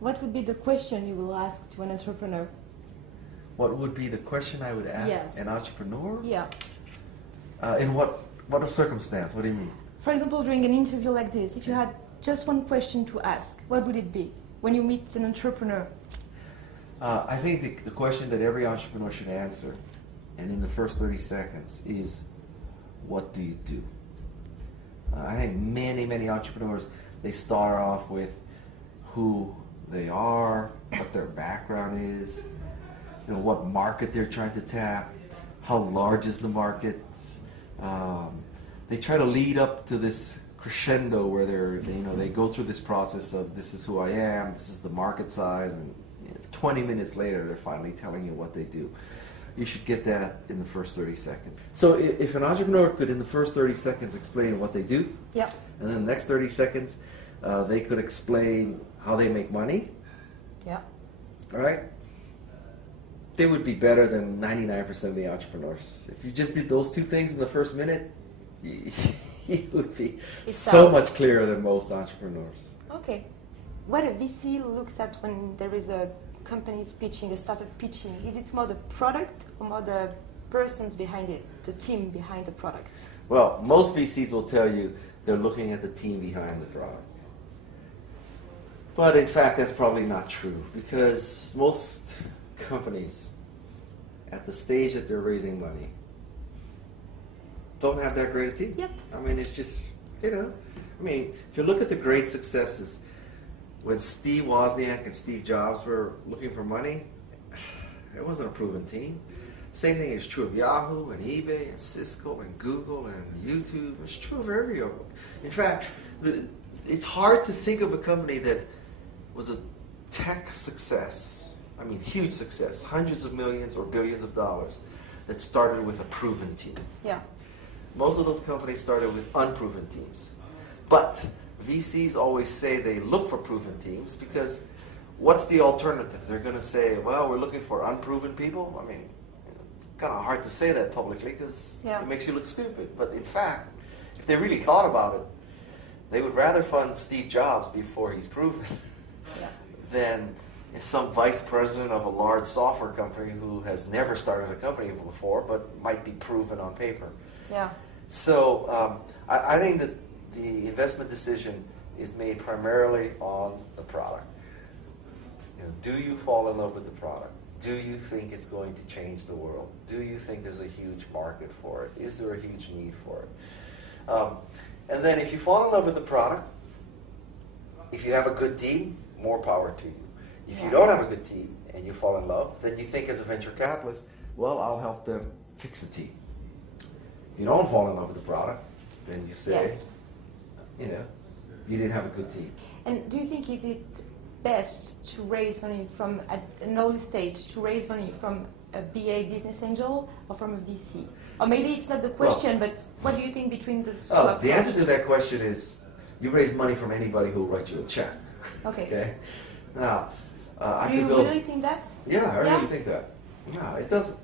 What would be the question you will ask to an entrepreneur? What would be the question I would ask Yes. an entrepreneur? Yeah. In what circumstance? What do you mean? For example, during an interview like this, if you had just one question to ask, what would it be when you meet an entrepreneur? I think the question that every entrepreneur should answer, and in the first 30 seconds, is, what do you do? I think many entrepreneurs, they start off with who they are, what their background is, what market they're trying to tap, how large is the market. They try to lead up to this crescendo where they go through this process of, this is who I am, this is the market size, and 20 minutes later they're finally telling you what they do. You should get that in the first 30 seconds. So if an entrepreneur could, in the first 30 seconds, explain what they do, yeah, and then the next 30 seconds, they could explain how they make money, yeah, all right, they would be better than 99% of the entrepreneurs. If you just did those two things in the first minute, you would be so much clearer than most entrepreneurs. Okay. What a VC looks at when there is a company pitching, a startup pitching, is it more the product or more the persons behind it, the team behind the product? Well, most VCs will tell you they're looking at the team behind the product. But in fact, that's probably not true, because most companies, at the stage that they're raising money, don't have that great a team. Yep. I mean, it's just, if you look at the great successes, when Steve Wozniak and Steve Jobs were looking for money, it wasn't a proven team. Same thing is true of Yahoo and eBay and Cisco and Google and YouTube. It's true of every of them. In fact, it's hard to think of a company that was a tech success, huge success, hundreds of millions or billions of dollars, that started with a proven team. Yeah. Most of those companies started with unproven teams. But VCs always say they look for proven teams, because what's the alternative? They're going to say, well, we're looking for unproven people. It's kind of hard to say that publicly, because it makes you look stupid. But in fact, if they really thought about it, they would rather fund Steve Jobs before he's proven than some vice president of a large software company who has never started a company before but might be proven on paper. Yeah. So I think that the investment decision is made primarily on the product. Do you fall in love with the product? Do you think it's going to change the world? Do you think there's a huge market for it? Is there a huge need for it? And then if you fall in love with the product, if you have a good team, more power to you. If you don't have a good team and you fall in love, then you think as a venture capitalist, well, I'll help them fix the team. If you don't fall in love with the product, then you say, you didn't have a good team. And do you think it's best to raise money from, at an early stage, to raise money from a BA, business angel, or from a VC? Or maybe it's not the question, but what do you think between the two approaches? The answer to that question is, you raise money from anybody who will write you a check. Okay. Now, do you really think that? Yeah, I really think that. No, it doesn't.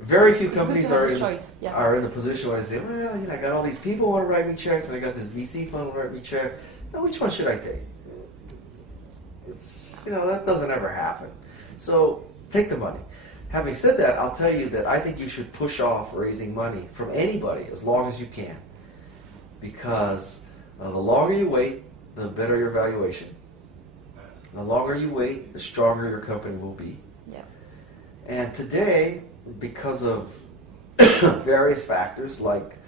Very few companies are in the position where they say, well, I got all these people who want to write me checks, and I got this VC fund who will write me check. Which one should I take? That doesn't ever happen. So take the money. Having said that, I'll tell you that I think you should push off raising money from anybody as long as you can, because the longer you wait, the better your valuation. The longer you wait, the stronger your company will be. Yeah. And today, because of various factors, like,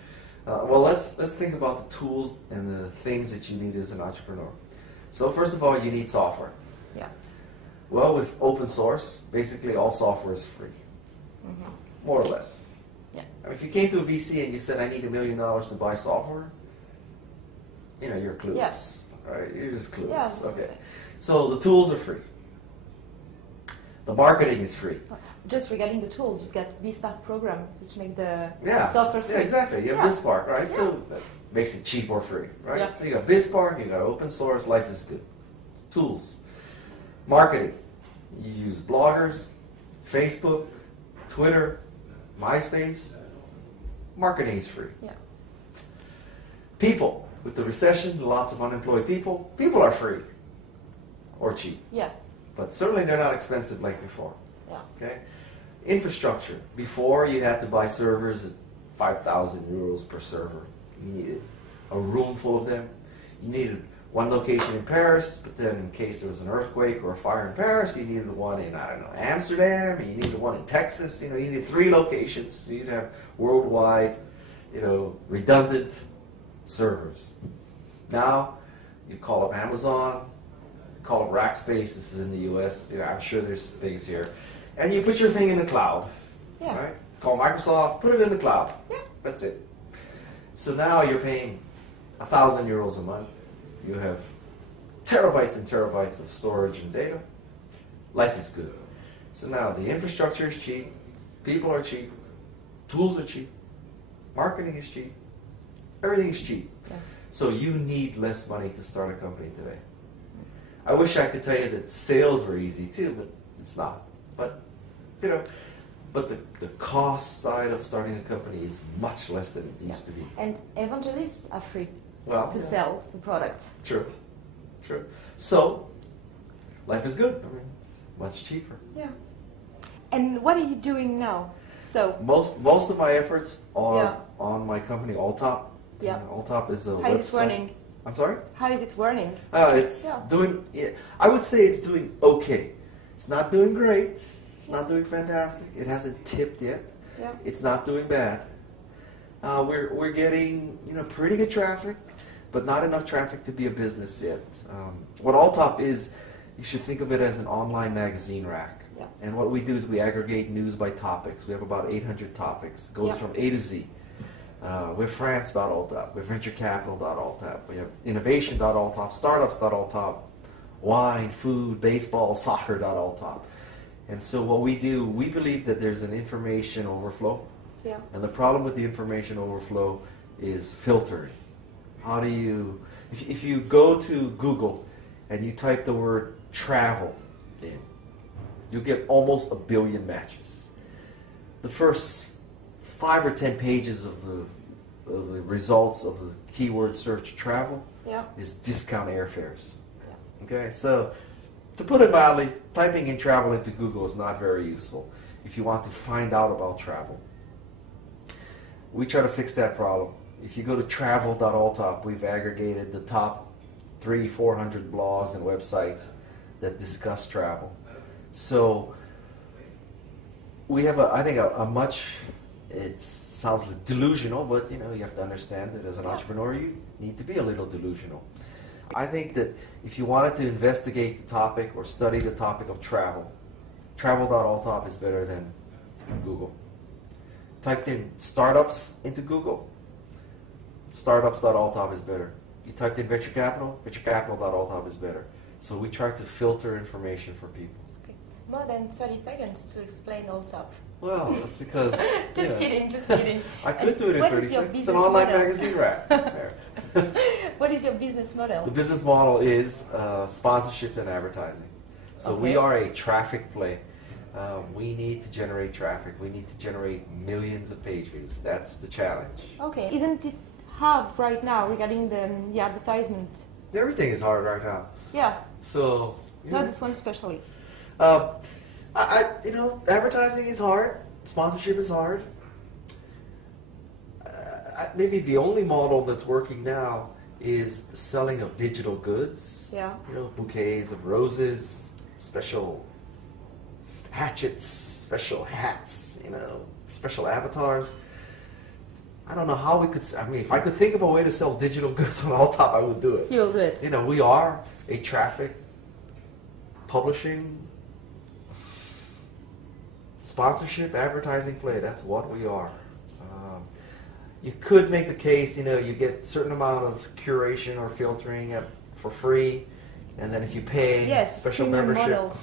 let's think about the tools and the things that you need as an entrepreneur. So first of all, you need software. Yeah. Well, with open source, basically all software is free, more or less. Yeah. If you came to a VC and you said, I need $1 million to buy software, you're clueless. Yes. Right? You're just clueless. Yeah. Okay. So the tools are free. The marketing is free. Just regarding the tools, you've got BSpark program, which make the software free. Yeah, exactly. You have BSpark, right? Yeah. So that makes it cheap or free, right? Yeah. So you got BSpark, you got open source, life is good. Tools. Marketing. You use bloggers, Facebook, Twitter, MySpace. Marketing is free. Yeah. People. With the recession, lots of unemployed people. People are free. or cheap. Yeah. But certainly they're not expensive like before. Yeah. Okay? Infrastructure. Before you had to buy servers at 5,000 euros per server. You needed a room full of them. You needed one location in Paris, but then in case there was an earthquake or a fire in Paris, you needed one in, I don't know, Amsterdam, and you needed one in Texas. You needed 3 locations, so you'd have worldwide, redundant servers. Now, you call up Amazon, call up Rackspace, this is in the US, I'm sure there's things here, and you put your thing in the cloud. Yeah. Right? Call Microsoft, put it in the cloud. Yeah. That's it. So now you're paying 1,000 euros a month. You have terabytes and terabytes of storage and data. Life is good. So now the infrastructure is cheap, people are cheap, tools are cheap, marketing is cheap, everything is cheap. Yeah. So you need less money to start a company today. I wish I could tell you that sales were easy too, but it's not. But the cost side of starting a company is much less than it used to be. And evangelists are free to Yeah. sell the product. True. So, life is good. I mean, it's much cheaper. Yeah. And what are you doing now? So Most of my efforts are Yeah. on my company, Alltop. Yeah. Alltop is a how website. is it running? I'm sorry? How is it running? It's doing, I would say it's doing okay. It's not doing great. It's not doing fantastic. It hasn't tipped yet. Yeah. It's not doing bad. We're getting pretty good traffic, but not enough traffic to be a business yet. What Alltop is, you should think of it as an online magazine rack. Yeah. And what we do is we aggregate news by topics. We have about 800 topics. It goes from A to Z. We have France.alltop, we have venturecapital.alltop, we have innovation.alltop, startups.alltop, wine, food, baseball, soccer.alltop. And so what we do, we believe that there's an information overflow. Yeah. And the problem with the information overflow is filtering. How do you, if you go to Google and you type the word travel in, you'll get almost 1 billion matches. The first 5 or 10 pages of the results of the keyword search travel is discount airfares. Yeah. Okay, so to put it mildly, typing in travel into Google is not very useful if you want to find out about travel. We try to fix that problem. If you go to travel.alltop, we've aggregated the top 300-400 blogs and websites that discuss travel. So we have, I think, a much, it sounds delusional, but you have to understand that as an entrepreneur, you need to be a little delusional. I think that if you wanted to investigate the topic or study the topic of travel, travel.alltop is better than Google. Typed in startups into Google, startups.alltop is better. You typed in venture capital, venturecapital.alltop is better. So we try to filter information for people. Okay. More than 30 seconds to explain Alltop. Well, that's because... Just kidding. I could do it in 30 seconds. It's an online magazine rack. What is your business model? The business model is sponsorship and advertising. So we are a traffic play. We need to generate traffic. We need to generate millions of page views. That's the challenge. Okay. Isn't it hard right now regarding the advertisement? Everything is hard right now. Yeah. So... Not this one especially. Advertising is hard. Sponsorship is hard. Maybe the only model that's working now is the selling of digital goods. Yeah. Bouquets of roses, special hatchets, special hats, special avatars. I don't know how we could, if I could think of a way to sell digital goods on Alltop, I would do it. You'll do it. We are a traffic publishing sponsorship advertising play. That's what we are. You could make the case, you get a certain amount of curation or filtering for free, and then if you pay special membership. Model.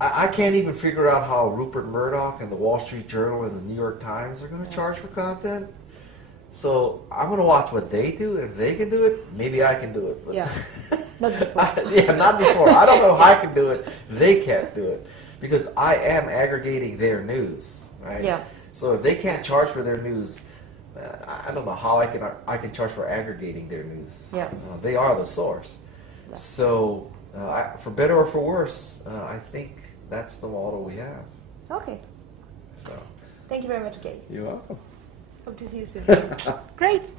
I can't even figure out how Rupert Murdoch and the Wall Street Journal and the New York Times are going to charge for content. So I'm going to watch what they do, and if they can do it, maybe I can do it. But not before. Not before. I don't know how I can do it. They can't do it because I am aggregating their news, right? Yeah. So if they can't charge for their news, I don't know how I can charge for aggregating their news. Yeah. They are the source. Yeah. So For better or for worse, I think that's the model we have. Okay. So. Thank you very much, Gay. You're welcome. Hope to see you soon. Great.